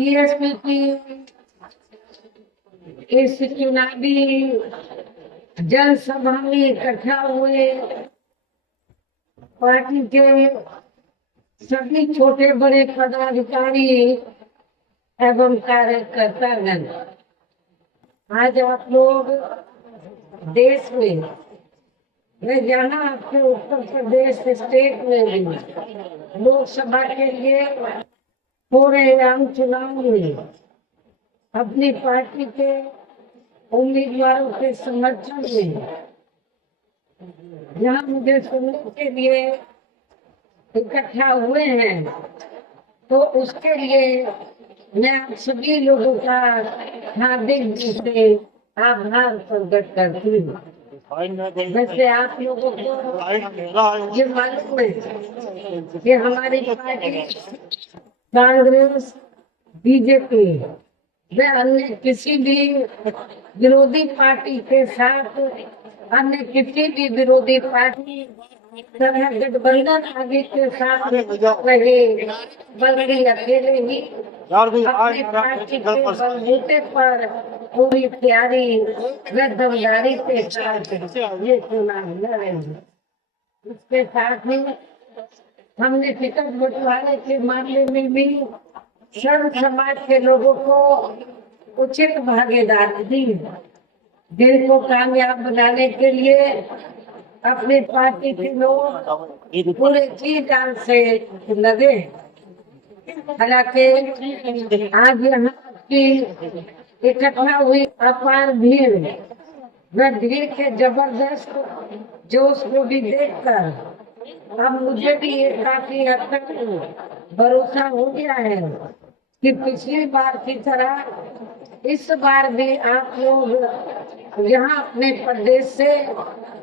BSP की इस चुनावी जनसभा में इकट्ठा हुए पार्टी के सभी छोटे बड़े पदाधिकारी एवं कार्यकर्तागण, आज आप लोग देश में जहाँ आपके उत्तर प्रदेश स्टेट में भी लोकसभा के लिए हो रहे आम चुनाव में अपनी पार्टी के उम्मीदवारों के समर्थन में यहाँ मुझे सुनने के लिए इकट्ठा हुए हैं, तो उसके लिए मैं आप सभी लोगों का हार्दिक दिल से आभार प्रकट करती हूँ। वैसे आप लोगों को ये मालूम है कि हमारी पार्टी कांग्रेस, बीजेपी व अन्य किसी भी विरोधी पार्टी के साथ अन्य किसी भी विरोधी पार्टी तरह गठबंधन आदि के साथ रहे, बल्कि अकेले ही अपनी पार्टी के बलबूते पर पूरी तैयारी व दमदारी के साथ ये चुनाव लड़ेंगे। इसके साथ ही हमने टिकट बंटवारे के मामले में भी सर्व समाज के लोगों को उचित भागीदारी दी, जिनको कामयाब बनाने के लिए अपनी पार्टी के लोग पूरे जी जान से लगे। हालांकि आज यहाँ की इकट्ठा हुई अपार भीड़ व भीड़ के जबरदस्त जोश को भी देखकर अब मुझे भी ये काफी हद तक भरोसा हो गया है कि पिछली बार की तरह इस बार भी आप लोग यहाँ अपने प्रदेश से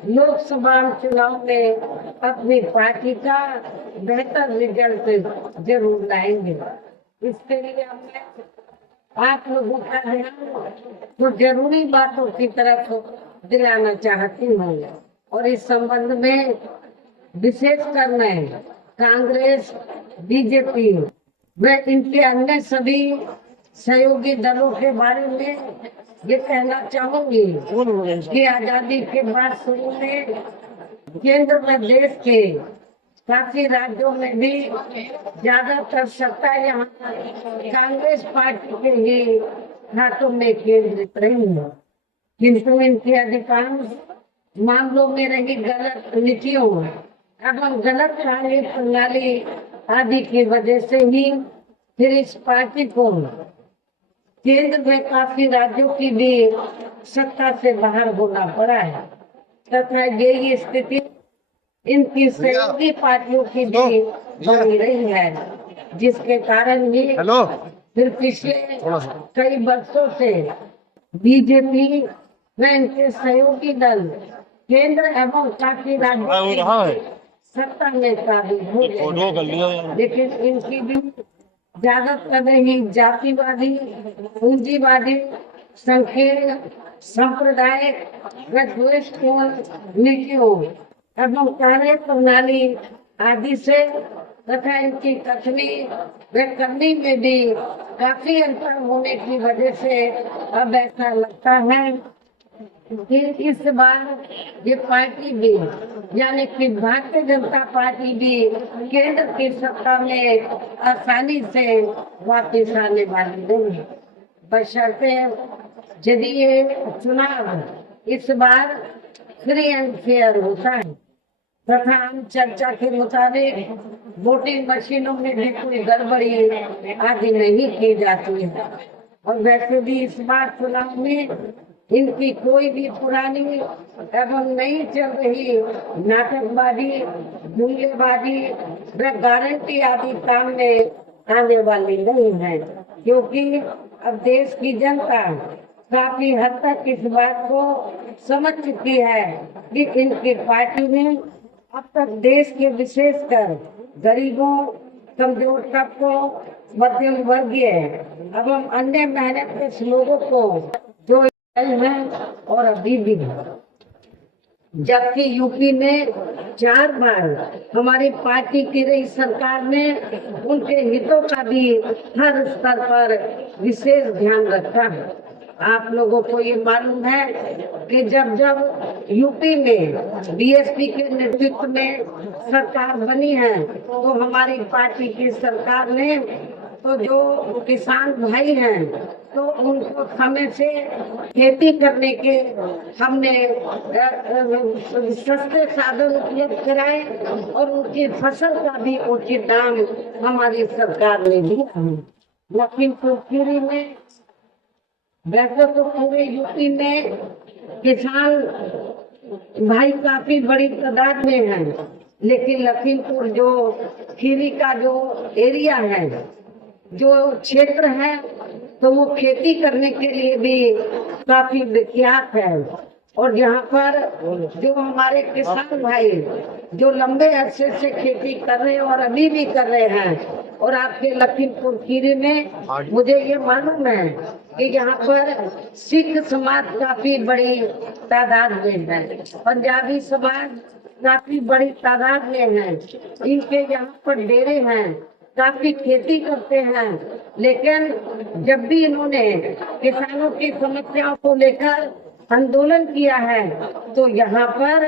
लोकसभा चुनाव में अपनी पार्टी का बेहतर रिजल्ट जरूर लाएंगे। इसके लिए मैं आप लोगों का ध्यान तो जरूरी बातों की तरफ दिलाना चाहती हूँ, और इस संबंध में विशेषकर मैं कांग्रेस, बीजेपी व इनके अन्य सभी सहयोगी दलों के बारे में ये कहना चाहूंगी कि आजादी के बाद शुरू में केंद्र में देश के काफी राज्यों में भी ज्यादातर सत्ता यहाँ कांग्रेस पार्टी के ही हाथों में केंद्रित रही है, किंतु इनके अधिकांश मामलों में रही गलत नीतियों एवं गलत कार्य प्रणाली आदि की वजह से ही फिर इस पार्टी को केंद्र में काफी राज्यों की भी सत्ता से बाहर होना पड़ा है, तथा यही स्थिति इनकी सहयोगी पार्टियों की भी बनी रही है, जिसके कारण भी फिर पिछले कई वर्षों से बीजेपी व इनके सहयोगी दल केंद्र एवं काफी राज्यों की सत्ता में काबिज हो गए, लेकिन इनकी भी ज्यादातर ही जातिवादी, पूंजीवादी, संकीर्ण, सांप्रदायिक व द्वेषपूर्ण नीतियों एवं कार्य प्रणाली आदि से तथा इनकी कथनी व करनी में भी काफी अंतर होने की वजह से अब ऐसा लगता है कि इस बार ये पार्टी भी यानी कि भारतीय जनता पार्टी भी केंद्र की सत्ता में आसानी से वापस आने वाली नहीं, बशर्ते यदि ये चुनाव इस बार फ्री एंड फेयर होता है तथा आम चर्चा के मुताबिक वोटिंग मशीनों में भी कोई गड़बड़ी आदि नहीं की जाती है। और वैसे भी इस बार चुनाव में इनकी कोई भी पुरानी एवं नई चल रही नाटकबाजी, जुमलेबाजी व गारंटी आदि काम में आने वाली नहीं है, क्योंकि अब देश की जनता काफी हद तक इस बात को समझ चुकी है कि इनकी पार्टी में अब तक देश के विशेषकर गरीबों, कमजोर तबकों, मध्यम वर्गीय एवं अन्य मेहनत के लोगों को जो है और अभी भी जबकि यूपी में 4 बार हमारी पार्टी की रही सरकार ने उनके हितों का भी हर स्तर पर विशेष ध्यान रखा है। आप लोगों को ये मालूम है कि जब जब यूपी में बीएसपी के नेतृत्व में सरकार बनी है तो हमारी पार्टी की सरकार ने तो जो किसान भाई हैं तो उनको समय से खेती करने के हमने सस्ते साधन उपलब्ध कराए और उनकी फसल का भी उचित दाम हमारी सरकार ने दिया है। लखीमपुर खीरी में वैसे तो पूरे यूपी में किसान भाई काफी बड़ी तादाद में हैं, लेकिन लखीमपुर जो खीरी का जो एरिया है, जो क्षेत्र है, तो वो खेती करने के लिए भी काफी विख्यात है। और यहाँ पर जो हमारे किसान भाई जो लंबे अरसे से खेती कर रहे हैं और अभी भी कर रहे हैं, और आपके लखीमपुर खीरी में मुझे ये मालूम है कि यहाँ पर सिख समाज काफी बड़ी तादाद में है, पंजाबी समाज काफी बड़ी तादाद में है। इनके यहाँ पर डेरे हैं, काफी खेती करते हैं, लेकिन जब भी इन्होंने किसानों की समस्याओं को लेकर आंदोलन किया है तो यहाँ पर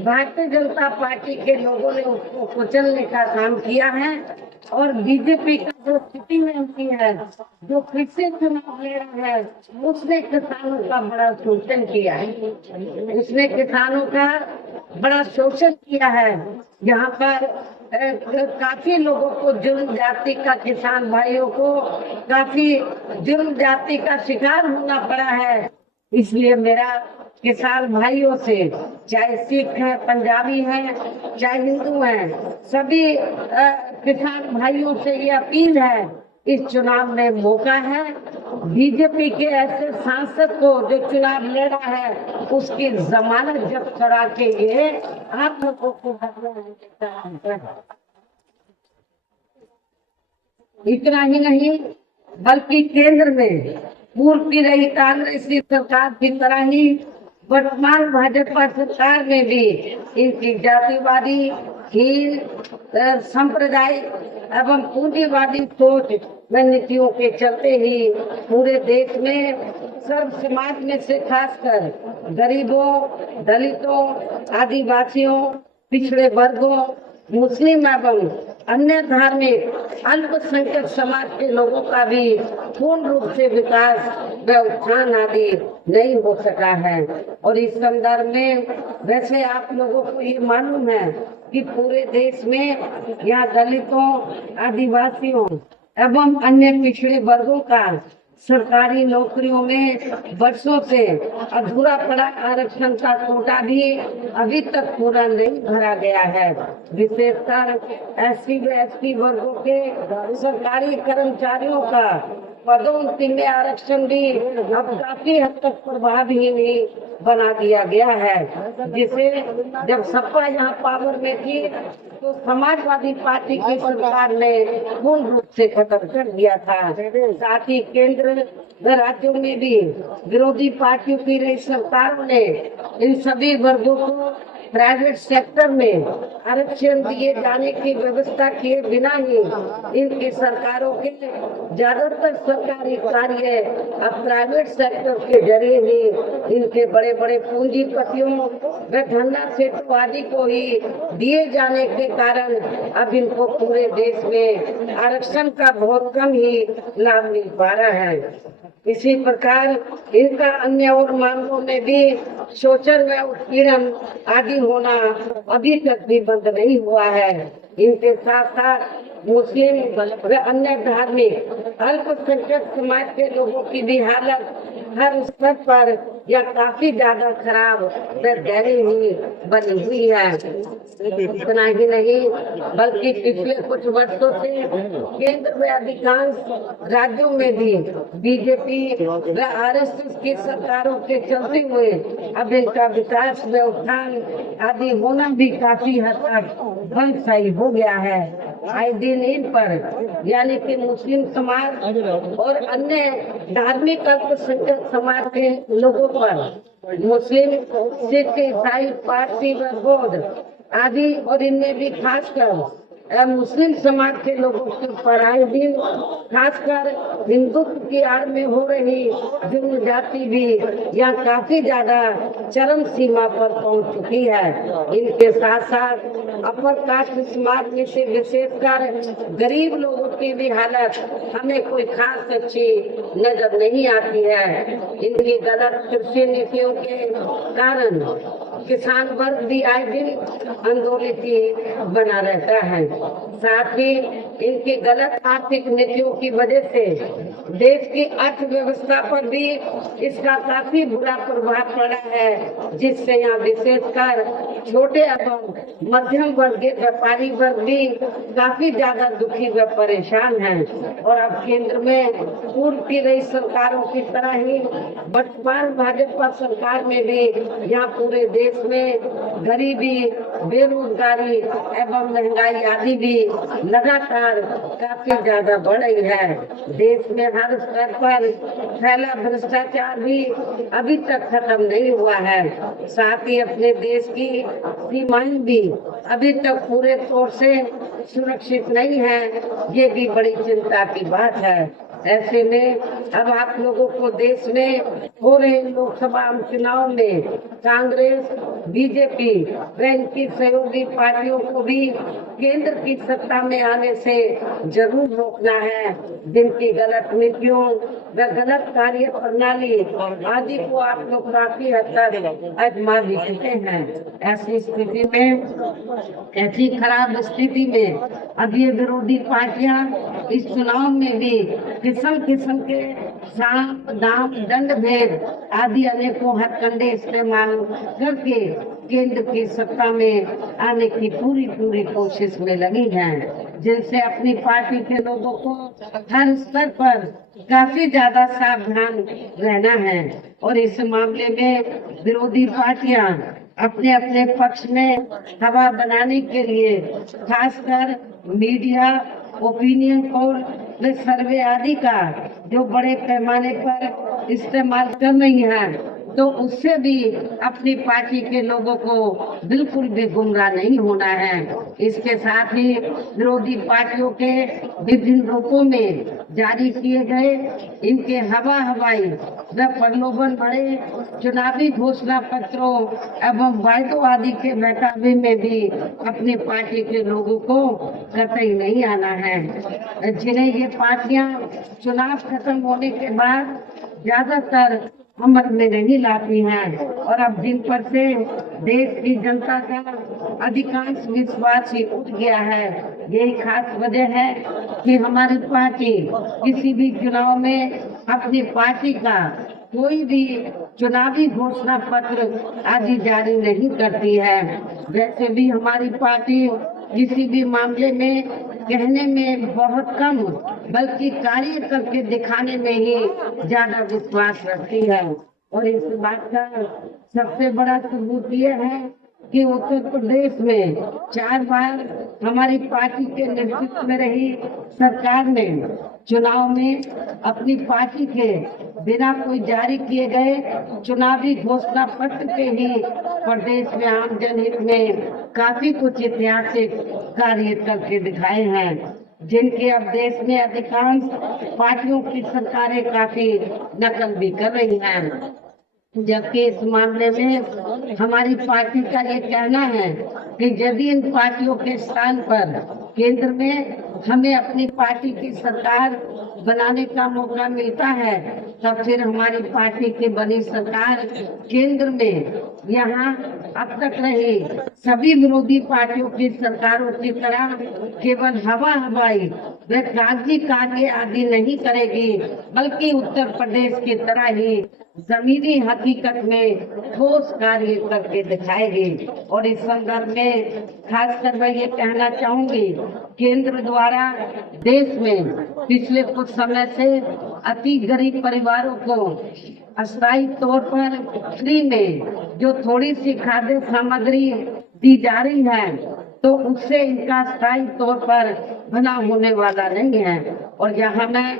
भारतीय जनता पार्टी के लोगों ने उसको कुचलने का काम किया है। और बीजेपी का जो स्थिति में उनकी है, जो फिर से चुनाव ले रहा है, उसने किसानों का बड़ा शोषण किया है। उसने किसानों का बड़ा शोषण किया है। यहाँ पर काफी लोगों को जुर्म जाति का, किसान भाइयों को काफी जुर्म जाति का शिकार होना पड़ा है। इसलिए मेरा किसान भाइयों से, चाहे सिख हैं, पंजाबी हैं, चाहे हिंदू हैं, सभी किसान भाइयों से ये अपील है, इस चुनाव में मौका है, बीजेपी के ऐसे सांसद को जो चुनाव लड़ रहा है उसकी जमानत जब्त करा के ये आप लोगों को इतना ही नहीं बल्कि केंद्र में पूर्व की रही कांग्रेसी सरकार की तरह ही वर्तमान भाजपा सरकार में भी इनकी जातिवादी, हीन, सांप्रदायिक एवं पूंजीवादी सोच व नीतियों के चलते ही पूरे देश में सर्व समाज में से खासकर गरीबों, दलितों, आदिवासियों, पिछड़े वर्गों, मुस्लिम एवं अन्य धार्मिक अल्पसंख्यक समाज के लोगों का भी पूर्ण रूप से विकास व उत्थान आदि नहीं हो सका है। और इस संदर्भ में वैसे आप लोगों को ये मालूम है कि पूरे देश में यहाँ दलितों, आदिवासियों एवं अन्य पिछड़े वर्गों का सरकारी नौकरियों में वर्षों से अधूरा पड़ा आरक्षण का कोटा भी अभी तक पूरा नहीं भरा गया है। विशेषकर एससी व एसटी वर्गों के सरकारी कर्मचारियों का पदोन्नति में आरक्षण भी अब काफी हद तक प्रभावहीन बना दिया गया है, जिसे जब सपा यहाँ पावर में थी तो समाजवादी पार्टी की सरकार ने पूर्ण रूप से खत्म कर दिया था। साथ ही केंद्र व राज्यों में भी विरोधी पार्टियों की रही सरकारों ने इन सभी वर्गों को प्राइवेट सेक्टर में आरक्षण दिए जाने की व्यवस्था किए बिना ही इनकी सरकारों के ज्यादातर सरकारी कार्य अब प्राइवेट सेक्टर के जरिए ही इनके बड़े बड़े पूंजीपतियों व धंधा सेठों आदि को ही दिए जाने के कारण अब इनको पूरे देश में आरक्षण का बहुत कम ही लाभ मिल पा रहा है। इसी प्रकार इनका अन्य और मामलों में भी शोषण व उत्पीड़न आदि होना अभी तक भी बंद नहीं हुआ है। इनके साथ साथ मुस्लिम व अन्य धार्मिक अल्पसंख्यक समाज के लोगों की भी हालत हर स्तर पर या काफी ज्यादा खराब व दयनीय बनी हुई है। इतना ही नहीं बल्कि पिछले कुछ वर्षों से केंद्र में अधिकांश राज्यों में भी बीजेपी व आरएसएस की सरकारों के चलते हुए अब इनका विकास व उत्थान आदि होना भी काफी हद तक भंगशाई हो गया है। आए दिन इन पर यानी कि मुस्लिम समाज और अन्य धार्मिक अल्पसंख्यक समाज के लोगों पर मुस्लिम, सिख, ईसाई, पारसी व बौद्ध आदि और इनमें भी खासकर मुस्लिम समाज के लोगों के ऊपर आए दिन खासकर हिंदुत्व की आड़ में हो रही जुल्म जाति भी यहाँ काफी ज्यादा चरम सीमा पर पहुंच चुकी है। इनके साथ साथ अपर कास्ट समाज में से विशेषकर गरीब लोगों की भी हालत हमें कोई खास अच्छी नजर नहीं आती है। इनकी गलत कृषि नीतियों के कारण किसान वर्ग भी आए दिन आंदोलित बना रहता है। साथ ही इनकी गलत आर्थिक नीतियों की वजह से देश की अर्थव्यवस्था पर भी इसका काफी बुरा प्रभाव पड़ा है, जिससे यहाँ विशेषकर छोटे एवं मध्यम वर्ग के व्यापारी वर्ग भी काफी ज्यादा दुखी व परेशान हैं। और अब केंद्र में पूर्व की रही सरकारों की तरह ही वर्तमान भाजपा सरकार में भी यहाँ पूरे देश में गरीबी, बेरोजगारी एवं महंगाई आदि भी लगातार काफी ज्यादा बढ़ रही है। देश में हर स्तर पर फैला भ्रष्टाचार भी अभी तक खत्म नहीं हुआ है। साथ ही अपने देश की सीमाएं भी अभी तक पूरे तौर से सुरक्षित नहीं है। ये भी बड़ी चिंता की बात है। ऐसे में अब आप लोगों को देश में हो रहे लोकसभा चुनाव में कांग्रेस, बीजेपी व इनकी सहयोगी पार्टियों को भी केंद्र की सत्ता में आने से जरूर रोकना है। जिनकी गलत नीतियों व गलत कार्य प्रणाली आदि को आप लोग काफी हद तक आजमा भी चुके हैं। ऐसी स्थिति में, ऐसी खराब स्थिति में अब ये विरोधी पार्टियां इस चुनाव में भी किस्म किस्म के साम, दाम, दंड भेद आदि अनेकों हथकंडे इस्तेमाल करके केंद्र की सत्ता में आने की पूरी कोशिश में लगी हैं, जिनसे अपनी पार्टी के लोगों को हर स्तर पर काफी ज्यादा सावधान रहना है। और इस मामले में विरोधी पार्टियां अपने अपने पक्ष में हवा बनाने के लिए खासकर मीडिया, ओपिनियन पोल व सर्वे आदि का जो बड़े पैमाने पर इस्तेमाल कर रही हैं, तो उससे भी अपनी पार्टी के लोगों को बिल्कुल भी गुमराह नहीं होना है। इसके साथ ही विरोधी पार्टियों के विभिन्न रूपों में जारी किए गए इनके हवाई व प्रलोभन भरे चुनावी घोषणा पत्रों एवं वायदों आदि के बहकावे में भी अपनी पार्टी के लोगों को कतई नहीं आना है। जिन्हें ये पार्टियां चुनाव खत्म होने के बाद ज्यादातर अमल में नहीं लाती हैं और अब जिन पर से देश की जनता का अधिकांश विश्वास ही उठ गया है। यही खास वजह है कि हमारी पार्टी किसी भी चुनाव में अपनी पार्टी का कोई भी चुनावी घोषणा पत्र आदि जारी नहीं करती है। वैसे भी हमारी पार्टी किसी भी मामले में कहने में बहुत कम बल्कि कार्य करके दिखाने में ही ज्यादा विश्वास रखती है। और इस बात का सबसे बड़ा सबूत ये है कि उत्तर प्रदेश में 4 बार हमारी पार्टी के नेतृत्व में रही सरकार ने चुनाव में अपनी पार्टी के बिना कोई जारी किए गए चुनावी घोषणा पत्र के ही प्रदेश में आम जनहित में काफी कुछ ऐतिहासिक कार्य करके दिखाए हैं, जिनके अब देश में अधिकांश पार्टियों की सरकारें काफी नकल भी कर रही हैं। जबकि इस मामले में हमारी पार्टी का ये कहना है कि यदि इन पार्टियों के स्थान पर केंद्र में हमें अपनी पार्टी की सरकार बनाने का मौका मिलता है, तब फिर हमारी पार्टी की बनी सरकार केंद्र में यहाँ अब तक रही सभी विरोधी पार्टियों की सरकारों की तरह केवल हवाई व कागजी कार्य आदि नहीं करेगी, बल्कि उत्तर प्रदेश की तरह ही जमीनी हकीकत में ठोस कार्य करके दिखाएगी। और इस संदर्भ में खासकर मैं ये कहना चाहूंगी, केंद्र द्वारा देश में पिछले कुछ समय से अति गरीब परिवारों को अस्थायी तौर पर फ्री में जो थोड़ी सी खाद्य सामग्री दी जा रही है, तो उससे इनका स्थायी तौर पर भला होने वाला नहीं है। और यहाँ मैं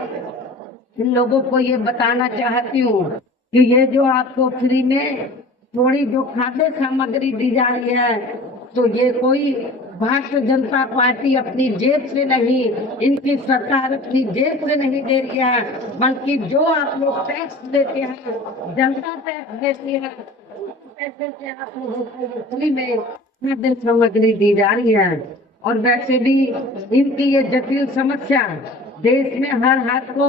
इन लोगों को ये बताना चाहती हूँ कि ये जो आपको फ्री में थोड़ी जो खाद्य सामग्री दी जा रही है, तो ये कोई भारतीय जनता पार्टी अपनी जेब से नहीं, इनकी सरकार अपनी जेब से नहीं दे रही है, बल्कि जो आप लोग टैक्स देते हैं, जनता टैक्स देती है, पैसे से आप लोगों को फ्री में खाद्य सामग्री दी जा रही है। और वैसे भी इनकी ये जटिल समस्या देश में हर हाथ को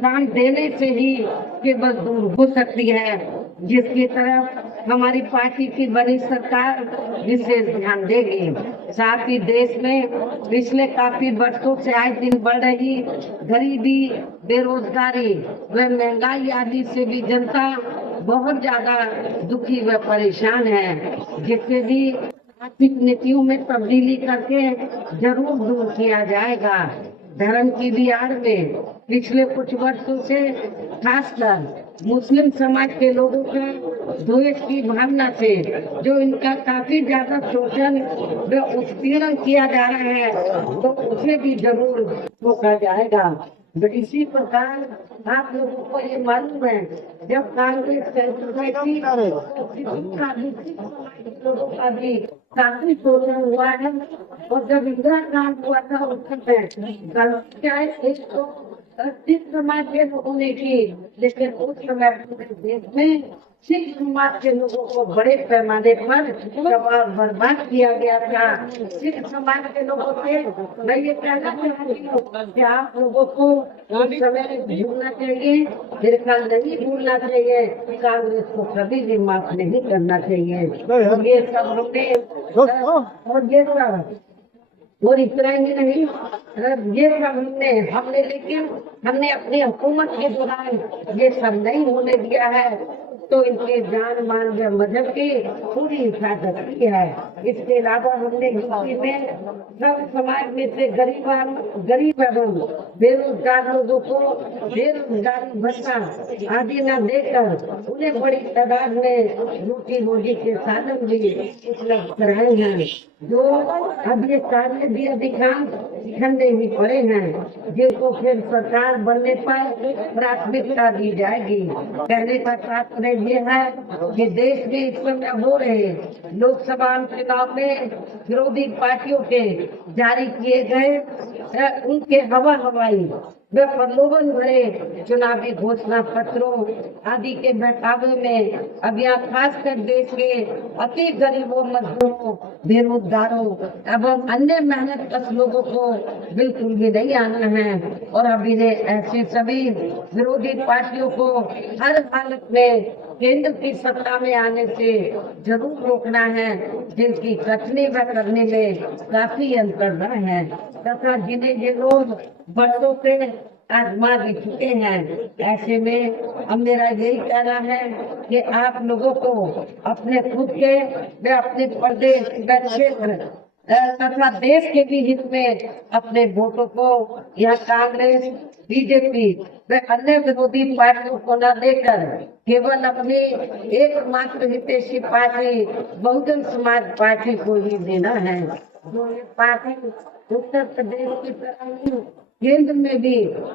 काम देने से ही केवल दूर हो सकती है, जिसकी तरफ हमारी पार्टी की बड़ी सरकार विशेष ध्यान देगी। साथ ही देश में पिछले काफी वर्षों से आए दिन बढ़ रही गरीबी, बेरोजगारी व महंगाई आदि से भी जनता बहुत ज्यादा दुखी व परेशान है, जिससे भी आर्थिक नीतियों में तब्दीली करके जरूर दूर किया जाएगा। धर्म की भी आड़ में पिछले कुछ वर्षों से खासकर मुस्लिम समाज के लोगों का द्वेष की भावना से जो इनका काफी ज्यादा शोषण व उत्पीड़न किया जा रहा है, तो उसे भी जरूर रोका जाएगा। तो इसी प्रकार आप लोगों को ये मालूम है, जब कांग्रेस लोगों का भी काफी शोषण हुआ है, और जब इंदिरा गांधी हुआ था उस समय क्या एक तो सिख समाज के लोगों ने की, लेकिन उस समय पूरे देश में सिख समाज के लोगों को बड़े पैमाने पर तबाह बर्बाद किया गया था। सिख समाज के लोगों से मैं ये कहना चाहती हूँ कि आप लोगों को उस समय भूलना चाहिए, फिर कल नहीं भूलना चाहिए, कांग्रेस को कभी भी माफ नहीं करना चाहिए। और ये सब हमने और ये सब और इतना ही नहीं, ये सब हमने लेकिन हमने अपनी हुकूमत के दौरान ये सब नहीं होने दिया है, तो इनके जान मान व मजहब की पूरी हिफाजत की है। इसके अलावा हमने यूपी में सब समाज में से गरीब एवं बेरोजगार लोगों को बेरोजगारी भत्ता आदि न देकर उन्हें बड़ी तादाद में रोटी रोजी के साधन भी उपलब्ध कराए हैं, जो अब ये कार्य भी अधिकांश ठंडे ही पड़े हैं, जिनको फिर सरकार बनने पर प्राथमिकता दी जाएगी। कहने का तात्पर्य ये है कि देश में इस समय हो रहे लोकसभा चुनाव में विरोधी पार्टियों के जारी किए गए उनके हवाई व प्रलोभन भरे चुनावी घोषणा पत्रों आदि के बहकावे में अब यहाँ खासकर देश के अति गरीबों, मजदूरों, बेरोजगारों एवं अन्य मेहनत कश लोगों को बिल्कुल भी नहीं आना है। और अभी ने ऐसे सभी विरोधी पार्टियों को हर हालत में केंद्र की सत्ता में आने से जरूर रोकना है, जिनकी कथनी व करने में काफी अंतर है तथा जिन्हें ये लोग वर्षों से आजमा भी चुके हैं। ऐसे में अब मेरा यही कहना है कि आप लोगों को अपने खुद के व अपने प्रदेश व क्षेत्र तथा देश के भी हित में अपने वोटों को यह कांग्रेस, बीजेपी व अन्य विरोधी पार्टियों को न देकर केवल अपनी एकमात्र हितैषी पार्टी बहुजन समाज पार्टी को ही देना है। जो ये पार्टी उत्तर प्रदेश की तरह केंद्र में भी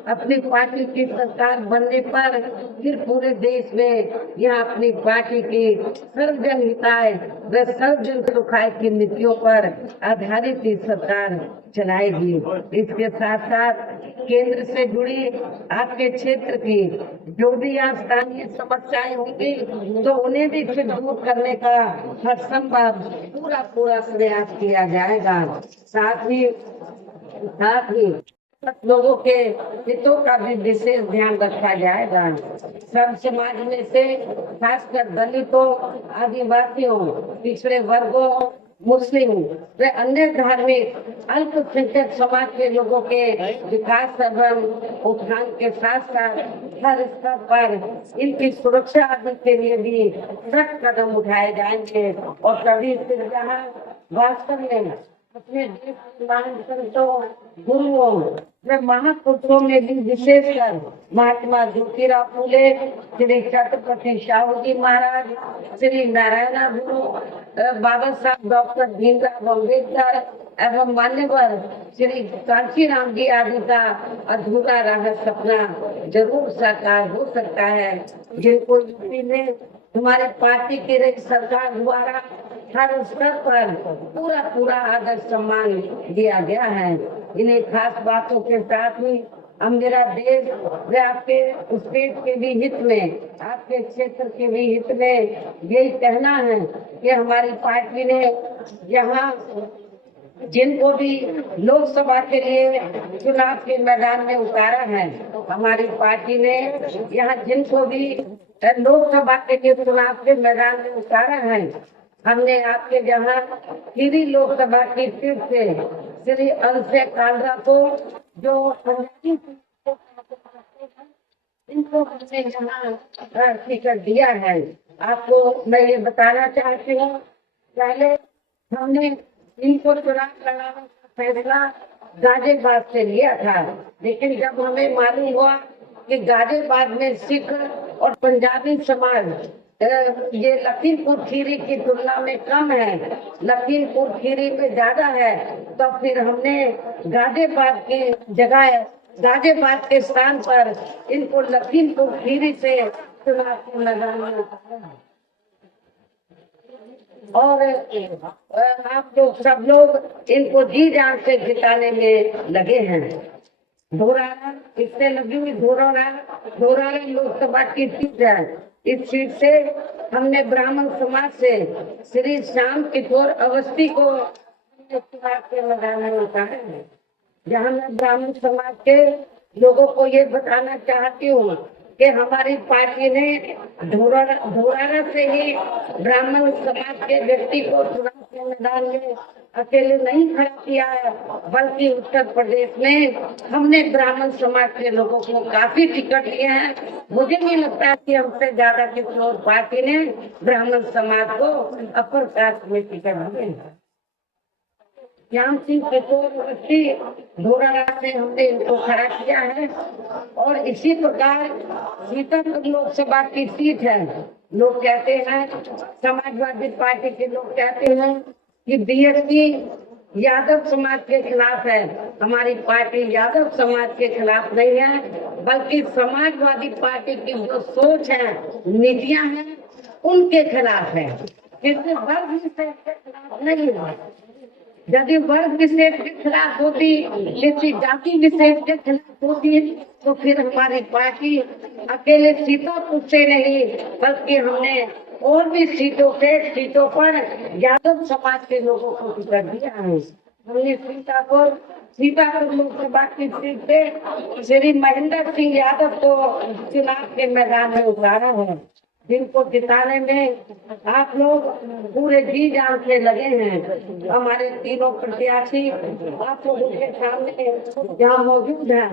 अपनी पार्टी की सरकार बनने पर फिर पूरे देश में यह अपनी पार्टी की सर्वजन हिताय व सर्वजन सुखाय की नीतियों पर आधारित ही सरकार चलाएगी। इसके साथ साथ केंद्र से जुड़ी आपके क्षेत्र की जो भी यहाँ स्थानीय समस्याएं होंगी, तो उन्हें भी फिर दूर करने का हर संभव पूरा प्रयास किया जाएगा। साथ ही लोगों के हितों का भी विशेष ध्यान रखा जाएगा। सब समाज में से खासकर दलितों, आदिवासियों, पिछड़े वर्गों, मुस्लिम व अन्य धार्मिक अल्पसंख्यक समाज के लोगों के विकास एवं उत्थान के साथ साथ हर स्तर पर इनकी सुरक्षा आदि के लिए भी सख्त कदम उठाए जाएंगे। और तभी फिर जहाँ वास्तव में अपने देश संतों, गुरुओं मैं महापुरुषों में भी विशेषकर महात्मा ज्योतिराव फूले, श्री छत्रपति शाहू जी महाराज, श्री नारायण गुरु, बाबा साहब डॉक्टर भीमराव अम्बेडकर एवं मान्यवर श्री कांशीराम जी आदि का अधूरा रहा सपना जरूर साकार हो सकता है, जिनको यूपी में हमारी पार्टी की रही सरकार द्वारा हर स्तर पर पूरा आदर सम्मान दिया गया है। इन्हीं खास बातों के साथ ही अब मेरा देश व आपके स्टेट के भी हित में, आपके क्षेत्र के भी हित में यही कहना है कि हमारी पार्टी ने यहाँ जिनको भी लोकसभा के लिए चुनाव के मैदान में उतारा है, हमारी पार्टी ने यहाँ जिनको भी लोकसभा के लिए चुनाव के मैदान में उतारा है, हमने आपके जहाँ खीरी लोकसभा की सीट से श्री अंशे कालरा को जो इनको हमने यहाँ टिकट दिया है। आपको मैं ये बताना चाहती हूँ, पहले हमने इनको चुनाव लड़ाने का फैसला गाजियाबाद से लिया था, लेकिन जब हमें मालूम हुआ कि गाजियाबाद में सिख और पंजाबी समाज ये लखीमपुर खीरी की तुलना में कम है, लखीमपुर खीरी में ज्यादा है, तो फिर हमने गाजियाबाद की जगह गाजियाबाद के स्थान पर इनको लखीमपुर खीरी से चुनाव के मैदान में उतारा। और आप जो सब लोग इनको जी जान से जिताने में लगे हैं। धोरारा इससे लगी हुई धोरारा लोकसभा की सीट है। इस सीट से हमने ब्राह्मण समाज से श्री श्याम किशोर अवस्थी को चुनाव के मैदान में उतारा है। जहाँ मैं ब्राह्मण समाज के लोगों को ये बताना चाहती हूँ कि हमारी पार्टी ने धोरारा से ही ब्राह्मण समाज के व्यक्ति को चुनाव के मैदान में अकेले नहीं खड़ा किया है, बल्कि उत्तर प्रदेश में हमने ब्राह्मण समाज के लोगों को काफी टिकट दिए हैं। मुझे नहीं लगता कि हमसे ज्यादा किसी और पार्टी ने ब्राह्मण समाज को अपर कास्ट में टिकट दिए हैं। श्याम सिंह किशोर अवस्थी धोरारा से हमने इनको खड़ा किया है। और इसी प्रकार सीतापुर लोकसभा की सीट है। लोग कहते हैं, समाजवादी पार्टी के लोग कहते हैं कि बीएसपी यादव समाज के खिलाफ है। हमारी पार्टी यादव समाज के खिलाफ नहीं है, बल्कि समाजवादी पार्टी की जो सोच है, नीतियां हैं, उनके खिलाफ है। किसी वर्ग विशेष के खिलाफ नहीं है। यदि वर्ग विशेष के खिलाफ होती, किसी जाति विशेष के खिलाफ होती, तो फिर हमारी पार्टी अकेले सीतापुर से नहीं, बल्कि हमने और भी सीटों पर यादव समाज के लोगों को टिकट दिया है। हमने सीतापुर लोकसभा की सीट से श्री महेंद्र सिंह यादव को चुनाव के मैदान में उतारा है, जिनको जिताने में आप लोग पूरे जी जान से लगे हैं। हमारे तीनों प्रत्याशी आप लोगों के सामने जहाँ मौजूद हैं,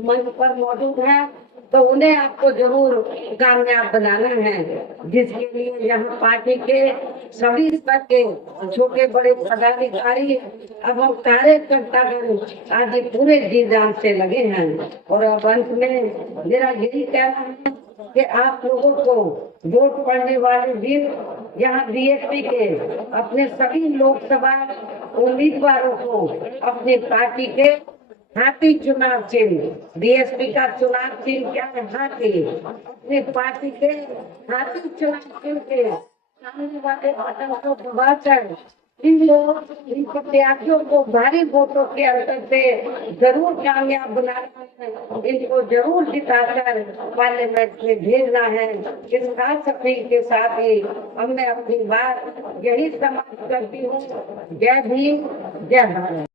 मंच पर मौजूद हैं, तो उन्हें आपको जरूर कामयाब बनाना है, जिसके लिए यहाँ पार्टी के सभी स्तर के छोटे बड़े पदाधिकारी एवं कार्यकर्तागण आदि पूरे जी जान से लगे हैं। और अब अंत में मेरा यही कहना है कि आप लोगों को वोट पड़ने वाले दिन यहाँ बीएसपी के अपने सभी लोकसभा उम्मीदवारों को अपनी पार्टी के हाथी चुनाव चिन्ह, बीएसपी का चुनाव चिन्ह क्या है? हाथी। अपनी पार्टी के हाथी चुनाव चिन्ह के सामने वाले बटन को दबाकर इन प्रत्याशियों को भारी वोटों के अंतर से जरूर कामयाब बनाना है, इनको जरूर जिताकर पार्लियामेंट में भेजना है। इस खास अपील के साथ ही अब मैं अपनी बात यही समाप्त करती हूँ। जय भीम, जय भारत।